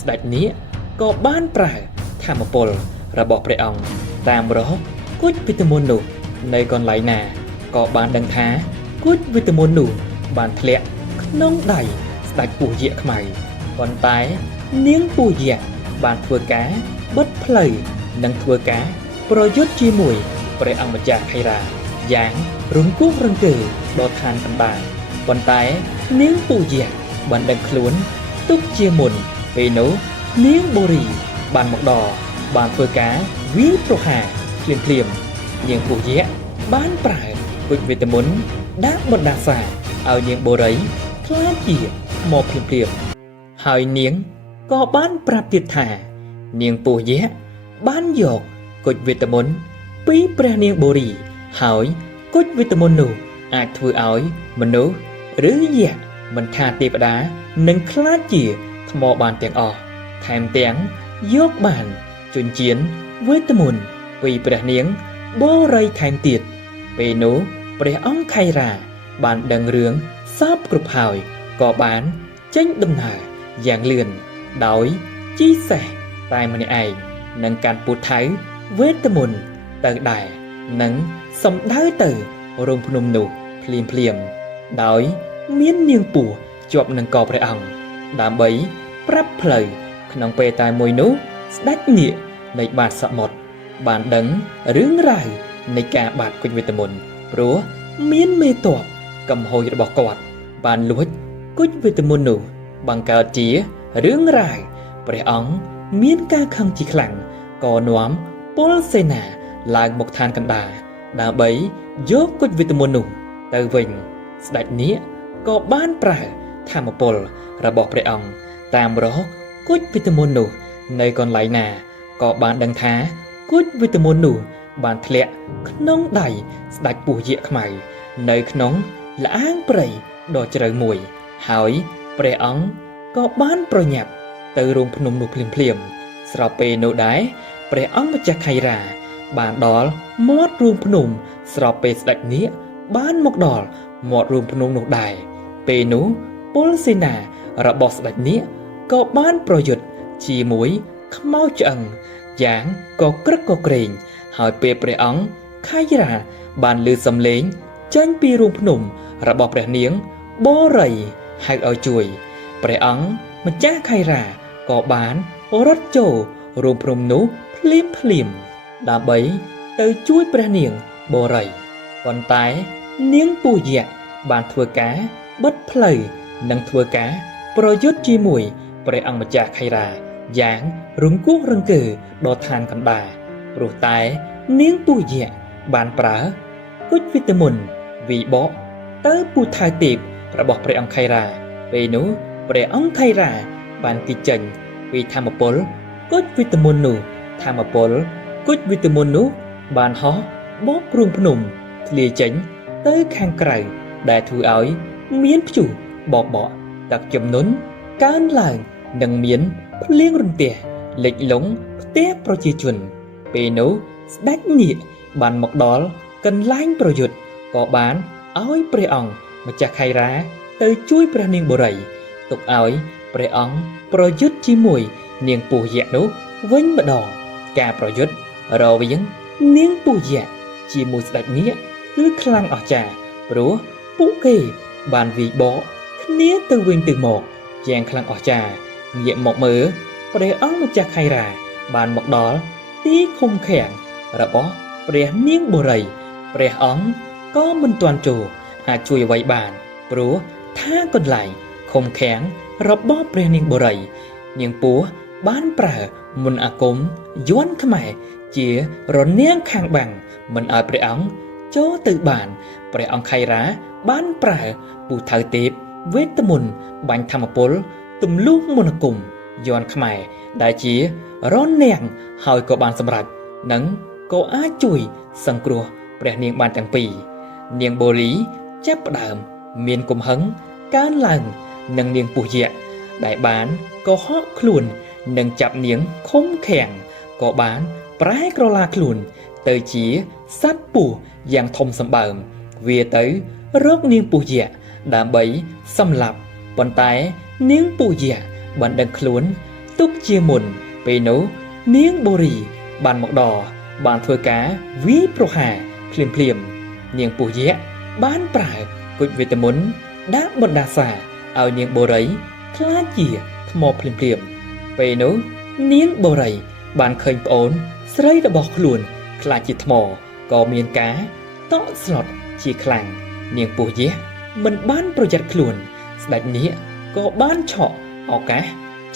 ស្ដេចនេះក៏បានប្រើធម្មពលរបស់ព្រះអង្គតាមរហគុជវិតមុននោះនៅកន្លែងណាក៏បានដឹងថាគុជវិតមុននោះបានធ្លាក់ក្នុងដៃស្ដេចពស់យក្សខ្មៅប៉ុន្តែនាងពស់យក្សបានធ្វើការបិទផ្លូវនិងធ្វើការប្រយុទ្ធជាមួយព្រះអង្គម្ចាស់ខេរាយ៉ាងរង្គោះរង្គើដល់ឋានកណ្ដាលប៉ុន្តែនាងពស់យក្សបានដឹងខ្លួនទុកជាមុនពេលនោះនាងបូរីបានមកដល់បានធ្វើការវាយប្រហារភ្លាមនាងពស់យក្សបានប្រើគុជវេទមន្តដាក់បណ្ដាសាឲ្យនាងបូរីខ្លាចជាមកភ្លាមហើយនាងក៏បានប្រាប់ទៀតថានាងពស់យក្សបានយកគុជវេទមន្តពីព្រះនាងបូរីហើយគុជវេទមន្តនោះអាចធ្វើឲ្យមនុស្សឬយក្សមិនថាទេវតានឹងខ្លាចជាថ្មបានទាំងអស់ថែមទាំងយកបានជញ្ជៀនវេទមន្តពីព្រះនាងបូរីថែមទៀតពេលនោះព្រះអង្គខៃរាបានដឹងរឿងសពគ្រប់ហើយក៏បានចេញដំណើរយ៉ាងលឿនដោយជីសេះតែម្នាក់ឯងនឹងកាន់ពូថៅវេទមន្តទៅដែរនិងសំដៅទៅរោងភ្នំនោះភ្លាមដោយមាននាងពស់ជាប់នឹងកព្រះអង្គដើម្បីប្រាប់ផ្លូវក្នុងពេលតែមួយនោះស្ដេចនាគនៃបាតសមុទ្របានដឹងរឿងរ៉ាវនៃការបាតគុជវេទមន្តព្រោះមានមេទ័ពកំហុសរបស់គាត់បានលួចគុជវេទមន្តនោះបង្កើតជារឿងរ៉ាវព្រះអង្គមានការខឹងជាខ្លាំងក៏នាំពលសេនាឡើងមកឋានកណ្ដាលដើម្បីយកគុជវេទមន្តនោះទៅវិញស្ដេចនាគក៏បានប្រើធម្មពលរបស់ព្រះអង្គតាមរកគុជវេទមន្តនោះនៅកន្លែងណាក៏បានដឹងថាគុជវេទមន្តនោះបានធ្លាក់ក្នុងដៃស្ដេចពស់យក្សខ្មៅនៅក្នុងល្អាងព្រៃដ៏ជ្រៅមួយហើយព្រះអង្គក៏បានប្រញាប់ទៅរោងភ្នំនោះភ្លាមស្របពេលនោះដែរព្រះអង្គម្ចាស់ខៃរាបានដល់មាត់រោងភ្នំស្របពេលស្ដេចនាគបានមកដល់មាត់រោងភ្នំនោះដែរពេលនោះពលសេនារបស់ស្ដេចនាគក៏បានប្រយុទ្ធជាមួយខ្មោចឆ្អឹងយ៉ាងក៏ក្រឹកក៏ក្រែងហើយពេលព្រះអង្គខៃរាបានឮសំឡេងចេញពីរោងភ្នំរបស់ព្រះនាងបូរីហៅឲ្យជួយព្រះអង្គម្ចាស់ខៃរាក៏បានរត់ចូលរោងភ្នំនោះភ្លាមដើម្បីទៅជួយព្រះនាងបូរីប៉ុន្តែនាងពស់យក្សបានធ្វើការបិទផ្លូវនិងធ្វើការប្រយុទ្ធជាមួយព្រះអង្គម្ចាស់ខៃរាយ៉ាងរង្គោះរង្គើដល់ឋានកណ្ដាលព្រោះតែនាងពស់យក្សបានប្រើគុជវិតមន្តវិបកទៅពូថៅទេពរបស់ព្រះអង្គខៃរាពេលនោះព្រះអង្គខៃរាបានទីចេញពីធម្មពលគុជវិតមន្តនោះធម្មពលគុជវិតមន្តនោះបានហោះបកគ្រោងភ្នំធ្លាយចេញទៅខាងក្រៅដែលធ្វើឲ្យមានព្យុះបកទឹកជំនន់កើនឡើងនិងមានភ្លៀងរន្ទះលិចលង់ផ្ទះប្រជាជនពេលនោះស្ដេចនាគបានមកដល់កន្លែងប្រយុទ្ធក៏បានឲ្យព្រះអង្គម្ចាស់ខៃរាទៅជួយព្រះនាងបូរីទុកឲ្យព្រះអង្គប្រយុទ្ធជាមួយនាងពស់យក្សនោះវិញម្ដងការប្រយុទ្ធរវាងនាងពស់យក្សជាមួយស្ដេចនាគគឺខ្លាំងអស្ចារ្យព្រោះពួកគេបានវាយបកគ្នាទៅវិញទៅមកយ៉ាងខ្លាំងអស្ចារ្យងាកមកមើលព្រះអង្គម្ចាស់ខៃរាបានមកដល់ទីឃុំឃាំងរបស់ព្រះនាងបូរីព្រះអង្គក៏មិនទាន់ចូលអាចជួយអ្វីបានព្រោះថាកន្លែងឃុំឃាំងរបស់ព្រះនាងបូរីនាងពស់បានប្រើមន្តអាគមយ័ន្តខ្មែរជារនាំងខាងបាំងមិនឲ្យព្រះអង្គចូលទៅបានព្រះអង្គខៃរាបានប្រើពូថៅទេពវេទមន្តបាញ់ធម្មពលទម្លុះមន្តអាគមយ័ន្តខ្មែរដែលជារនាំងហើយក៏បានសម្រេចនិងក៏អាចជួយសង្គ្រោះព្រះនាងបានទាំងពីរនាងបូរីចាប់ផ្ដើមមានកំហឹងកើនឡើងនឹងនាងពស់យក្សដែលបានកុហកខ្លួននិងចាប់នាងឃុំឃាំងក៏បានប្រែក្រឡាខ្លួនទៅជាសត្វពស់យ៉ាងធំសម្បើមវាទៅរកនាងពស់យក្សដើម្បីសម្លាប់ប៉ុន្តែនាងពស់យក្សបានដឹងខ្លួន ទុកជាមុនពេលនោះនាងបូរីបានមកដល់បានធ្វើការវាយប្រហារភ្លាមនាងពស់យក្សបានប្រើគុជវេទមន្តដាក់បណ្ដាសាឲ្យនាងបូរីខ្លាចជាថ្មភ្លាមពេលនោះនាងបូរីបានឃើញប្អូនស្រីរបស់ខ្លួនខ្លាចជាថ្មក៏មានការតក់ស្លុតជាខ្លាំងនាងពស់យក្សមិនបានប្រយ័ត្នខ្លួនស្ដេចនាគក៏បានឆក់ឱកាស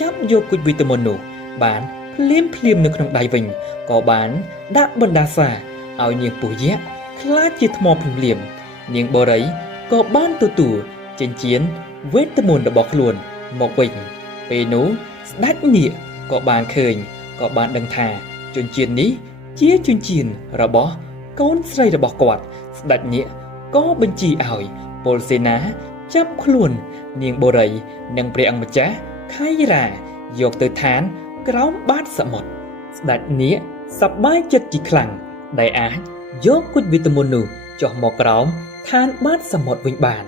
ចាប់យកគុជវីតាមីននោះបានភ្លាមនៅក្នុងដៃវិញក៏បានដាក់បណ្ដាសាឲ្យនាងពស់យក្សខ្លាចជាថ្មភ្លាមនាងបូរីក៏បានទទួលចិញ្ចៀនវេទមន្តរបស់ខ្លួនមកវិញពេលនោះស្ដេចនាគក៏បានឃើញក៏បានដឹងថាចិញ្ចៀននេះជាចិញ្ចៀនរបស់កូនស្រីរបស់គាត់ស្ដេចនាគក៏បញ្ជាឲ្យពលសេនាចាប់ខ្លួននាងបូរីនិងព្រះអង្គម្ចាស់ខៃរ៉ាយកទៅឋានក្រោមបាតសមុទ្រស្ដេចនាគសប្បាយចិត្តជាខ្លាំងដែលអាចយកគុជវីតាមីននោះចុះមកក្រោមឋានបាតសមុទ្រវិញបាន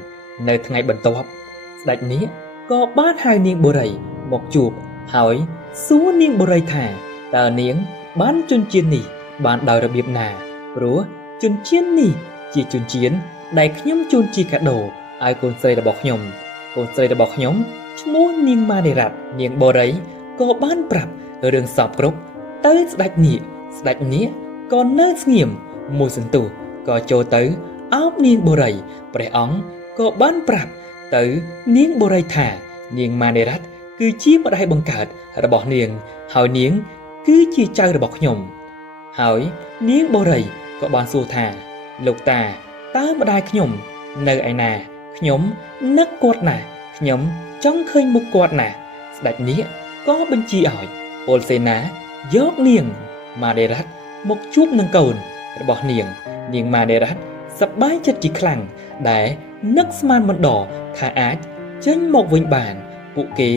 នៅថ្ងៃបន្ទាប់ស្ដេចនាគក៏បានហៅនាងបូរីមកជួបហើយសួរនាងបូរីថាតើនាងបានជញ្ជាំងនេះបានដោយរបៀបណាព្រោះជញ្ជាំងនេះជាជញ្ជាំងដែលខ្ញុំជូនជាកាដូឲ្យកូនស្រីរបស់ខ្ញុំកូនស្រីរបស់ខ្ញុំឈ្មោះនាងម៉ានេរ៉ាត់នាងបូរីក៏បានប្រាប់រឿងសពគ្រប់ទៅស្ដេចនាគក៏នៅស្ងៀមមួយសន្ទុះក៏ចូលទៅអោបនាងបូរីព្រះអង្គក៏បានប្រាប់ទៅនាងបូរីថានាងម៉ានេរ៉ាត់គឺជាម្ដាយបង្កើតរបស់នាងហើយនាងគឺជាចៅរបស់ខ្ញុំហើយនាងបូរីក៏បានសួរថាលោកតាតើម្ដាយខ្ញុំនៅឯណាខ្ញុំនឹកគាត់ណាស់ខ្ញុំចង់ឃើញមុខគាត់ណាស់ស្ដេចនាគក៏បញ្ជាឲ្យពលសេនាយកនាងម៉ានេរ៉ាត់មកជួបនឹងកូនរបស់នាងម៉ានេរ៉ាត់សប្បាយចិត្តជាខ្លាំងដែលនឹកស្មានមិនដល់ថាអាចចេញមកវិញបានពួកគេ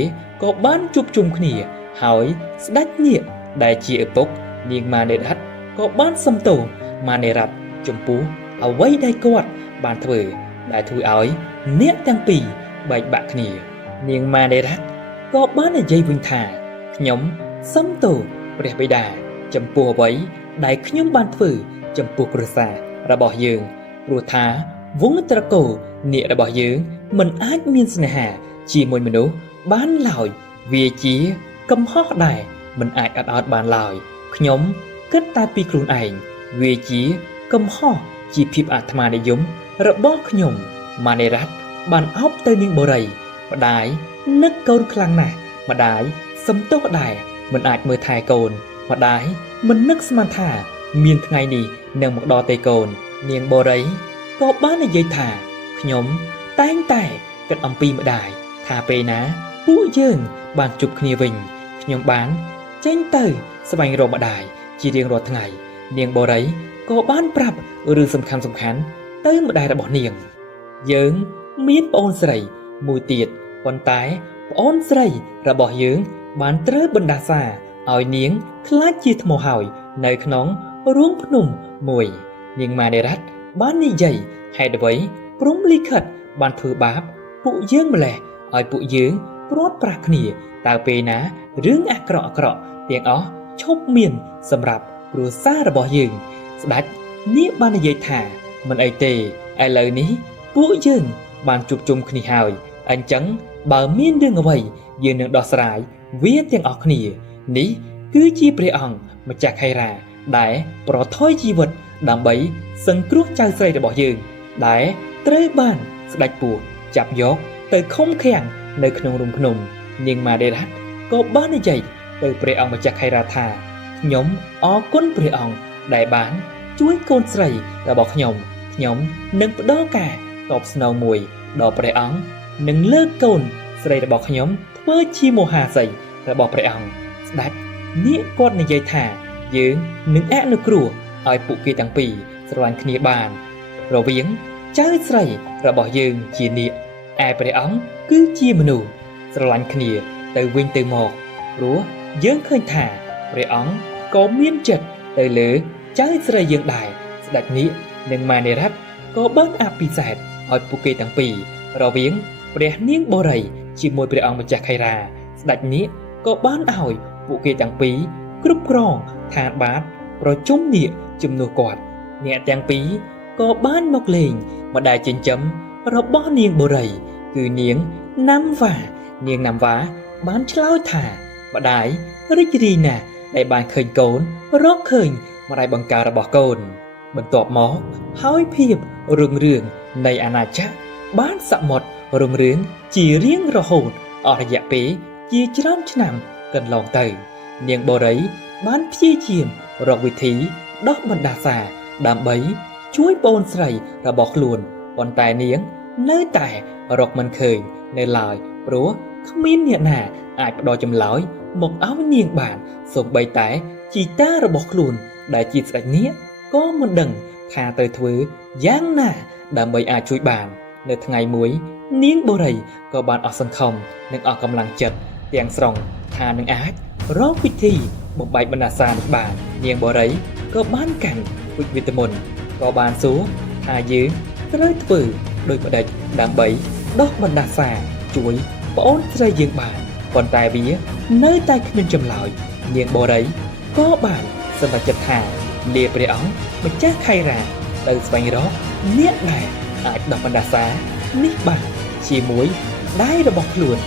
ក៏បានជួបជុំគ្នាហើយស្ដេចនាគដែលជាឪពុកនាងម៉ានេរ៉ាត់ក៏បានសុំទោសម៉ានេរ៉ាត់ចំពោះអ្វីដែលគាត់បានធ្វើដែលធ្វើឲ្យនាគទាំងពីរបែកបាក់គ្នានាងម៉ានេរ៉ាត់ក៏បាននិយាយវិញថាខ្ញុំសុំទោសព្រះបិតាចំពោះអ្វីដែលខ្ញុំបានធ្វើចំពោះគ្រួសាររបស់យើងព្រោះថាវង្សត្រកូលនាគរបស់យើងមិនអាចមានស្នេហាជាមួយមនុស្សបានឡើយវាជាកំហុសដែរមិនអាចអត់ឱតបានឡើយខ្ញុំគិតតែពីខ្លួនឯងវាជាកំហុសជាភាពអាត្មានិយមរបស់ខ្ញុំម៉ានេរ៉ាត់បានអោបទៅនាងបូរីម្ដាយនឹកកូនខ្លាំងណាស់ម្ដាយសំទោសដែរមិនអាចមើលថែកូនម្ដាយមិននឹកស្មានថាមានថ្ងៃនេះនឹងមកដល់ទេកូននាងបូរីក៏បាននិយាយថាខ្ញុំតែងតែគិតអំពីម្ដាយថាពេលណាពួកយើងបានជួបគ្នាវិញខ្ញុំបានចេញទៅស្វែងរកម្ដាយជារៀងរាល់ថ្ងៃនាងបូរីក៏បានប្រាប់រឿងសំខាន់ទៅម្ដាយរបស់នាងយើងមានប្អូនស្រីមួយទៀតប៉ុន្តែប្អូនស្រីរបស់យើងបានត្រូវបណ្ដាសាឲ្យនាងខ្លាចជាថ្មហើយនៅក្នុងរូងភ្នំមួយនាងម៉ានេរ៉ាត់បាននិយាយហេតុអ្វីព្រំលិខិតបានធ្វើបាបពួកយើងម្លេះឲ្យពួកយើងព្រាត់ប្រាសគ្នាតើពេលណារឿងអាក្រក់ទាំងអស់ឈប់មានសម្រាប់គ្រួសាររបស់យើងស្ដេចនាគបាននិយាយថាមិនអីទេឥឡូវនេះពួកយើងបានជួបជុំគ្នាហើយអញ្ចឹងបើមានរឿងអ្វីយើងនឹងដោះស្រាយវាទាំងអស់គ្នានេះគឺជាព្រះអង្គម្ចាស់ខៃរ៉ាដែលប្រថុយជីវិតដើម្បីសង្គ្រោះចៅស្រីរបស់យើងដែលត្រូវបានស្ដេចពស់ចាប់យកទៅឃុំឃាំងនៅក្នុងរូងភ្នំនាងម៉ានេរ៉ាត់ក៏បាននិយាយទៅព្រះអង្គម្ចាស់ខៃរ៉ាថាខ្ញុំអរគុណព្រះអង្គដែលបានជួយកូនស្រីរបស់ខ្ញុំនឹងផ្ដល់ការតបស្នងមួយដល់ព្រះអង្គនឹងលើកកូនស្រីរបស់ខ្ញុំធ្វើជាមហាសីរបស់ព្រះអង្គស្ដេចនាគគាត់និយាយថាយើងនឹងអនុគ្រោះឲ្យពួកគេទាំងពីរស្រឡាញ់គ្នាបានរវាងចៅស្រីរបស់យើងជានាគឯព្រះអង្គគឺជាមនុស្សស្រឡាញ់គ្នាទៅវិញទៅមកព្រោះយើងឃើញថាព្រះអង្គក៏មានចិត្តទៅលើចៅស្រីយើងដែរស្ដេចនាគនិងម៉ានេរ៉ាត់ក៏បានអភិសេកឲ្យពួកគេទាំងពីររវាងព្រះនាងបូរីជាមួយព្រះអង្គម្ចាស់ខៃរ៉ាស្ដេចនាគ ក៏បានឲ្យពួកគេទាំងពីរគ្រប់គ្រងឋានបាតប្រជុំនាគជំនួសគាត់អ្នកទាំងពីរក៏បានមកលេងម្ដាយចិញ្ចឹមរបស់នាងបូរីគឺនាងណាំវ៉ានាងណាំវ៉ាបានឆ្លើយថាម្ដាយរីករាយណាស់ដែលបានឃើញកូនរកឃើញម្ដាយបង្ការរបស់កូនបន្ទាប់មកហើយភាពរុងរឿងនៃអាណាចក្របានសមុទ្ររុងរឿងជារៀងរហូតអស់រយៈពេលជាច្រើនឆ្នាំកន្លងទៅនាងបូរីបានព្យាយាមរកវិធីដោះបណ្ដាសាដើម្បីជួយប្អូនស្រីរបស់ខ្លួនប៉ុន្តែនាងនៅតែរកមិនឃើញនៅឡើយព្រោះគ្មានអ្នកណាអាចផ្ដល់ចម្លើយមកឲ្យនាងបានសូម្បីតែជីតារបស់ខ្លួនដែលជាស្ដេចនាគក៏មិនដឹងថាត្រូវធ្វើយ៉ាងណាដើម្បីអាចជួយបាននៅថ្ងៃមួយនាងបូរីក៏បានអស់សង្ឃឹមនិងអស់កម្លាំងចិត្តទាំងស្រុងថានឹងអាចរកវិធីបំបែកបណ្ដាសានេះបាននាងបូរីក៏បានកាន់ពុជវិតមុនក៏បានសួរថាយើងត្រូវធ្វើដូចម្ដេចដើម្បីដោះបណ្ដាសាជួយប្អូនស្រីយើងបានប៉ុន្តែវានៅតែគ្មានចម្លើយនាងបូរីក៏បានសម្រេចចិត្តថាលាព្រះអង្គម្ចាស់ខៃរ៉ាទៅស្វែងរកអ្នកដែលអាចដោះបណ្ដាសានេះបានជាមួយដៃរបស់ខ្លួន